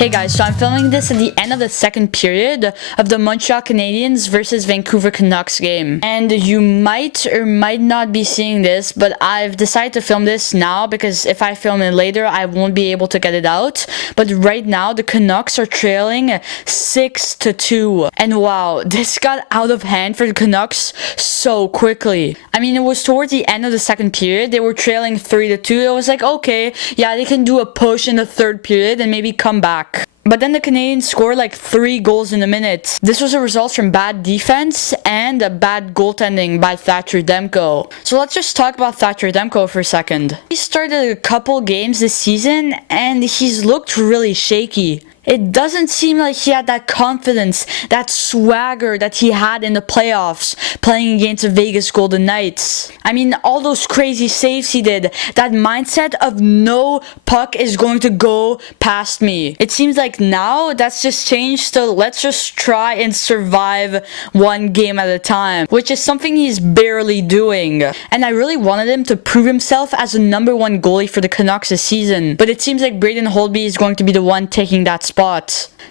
Hey guys, so I'm filming this at the end of the second period of the Montreal Canadiens versus Vancouver Canucks game. And you might or might not be seeing this, but I've decided to film this now because if I film it later, I won't be able to get it out. But right now, the Canucks are trailing 6-2. And wow, this got out of hand for the Canucks so quickly. I mean, it was towards the end of the second period. They were trailing 3-2. It was like, okay, yeah, they can do a push in the third period and maybe come back. But then the Canadiens scored like 3 goals in a minute. This was a result from bad defense and a bad goaltending by Thatcher Demko. So let's just talk about Thatcher Demko for a second. He started a couple games this season and he's looked really shaky. It doesn't seem like he had that confidence, that swagger that he had in the playoffs playing against the Vegas Golden Knights. I mean, all those crazy saves he did, that mindset of no puck is going to go past me. It seems like now that's just changed to let's just try and survive one game at a time, which is something he's barely doing. And I really wanted him to prove himself as the #1 goalie for the Canucks this season, but it seems like Braden Holtby is going to be the one taking that spot.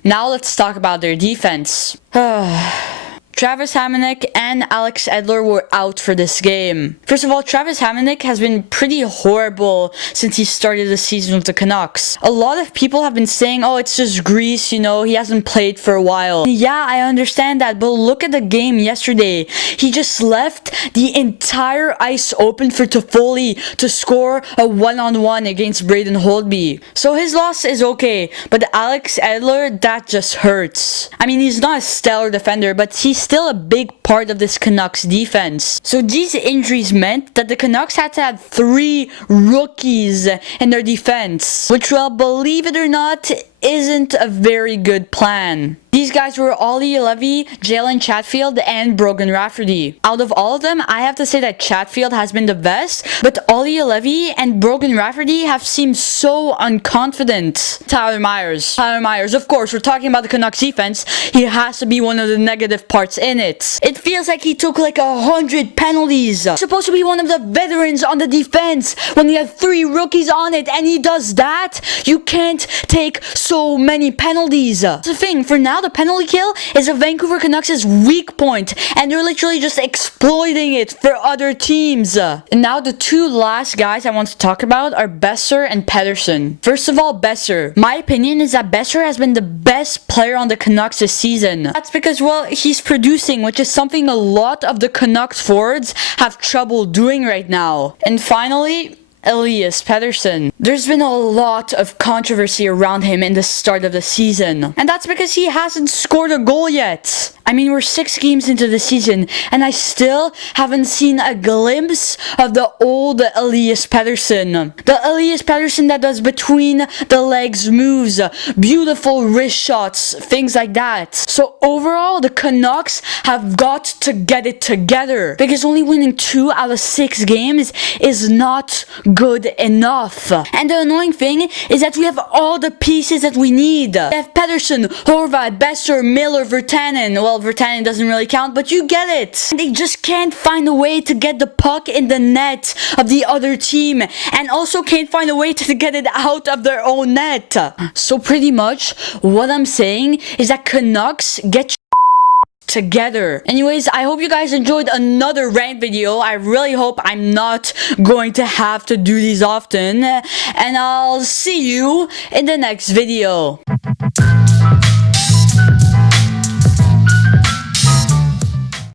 Now let's talk about their defense. Travis Hamonic and Alex Edler were out for this game. First of all, Travis Hamonic has been pretty horrible since he started the season with the Canucks. A lot of people have been saying, oh, it's just grease, you know, he hasn't played for a while. Yeah, I understand that, but look at the game yesterday. He just left the entire ice open for Toffoli to score a one-on-one against Braden Holtby. So his loss is okay, but Alex Edler, that just hurts. I mean, he's not a stellar defender, but he's still a big part of this Canucks defense. So these injuries meant that the Canucks had to have 3 rookies in their defense, which, well, believe it or not, isn't a very good plan. These guys were Ollie Levy, Jalen Chatfield, and Brogan Rafferty. Out of all of them, I have to say that Chatfield has been the best, but Ollie Levy and Brogan Rafferty have seemed so unconfident. Tyler Myers, of course, we're talking about the Canucks defense. He has to be one of the negative parts in it. It feels like he took like 100 penalties. He's supposed to be one of the veterans on the defense when you have 3 rookies on it, and he does that. You can't take so many penalties. That's the thing, for now the penalty kill is a Vancouver Canucks' weak point, and they're literally just exploiting it for other teams. And now the 2 last guys I want to talk about are Besser and Pettersson. First of all, Besser. My opinion is that Besser has been the best player on the Canucks this season. That's because, well, he's producing, which is something a lot of the Canucks forwards have trouble doing right now. And finally, Elias Pettersson. There's been a lot of controversy around him in the start of the season, and that's because he hasn't scored a goal yet. I mean, we're 6 games into the season, and I still haven't seen a glimpse of the old Elias Pettersson. The Elias Pettersson that does between the legs moves, beautiful wrist shots, things like that. So overall, the Canucks have got to get it together, because only winning 2 out of 6 games is not good enough. And the annoying thing is that we have all the pieces that we need. We have Pettersson, Horvat, Besser, Miller, Virtanen. Well, Virtanen doesn't really count, but you get it. And they just can't find a way to get the puck in the net of the other team, and also can't find a way to get it out of their own net. So pretty much what I'm saying is that Canucks, get together. Anyways, I hope you guys enjoyed another rant video. I really hope I'm not going to have to do these often, and I'll see you in the next video.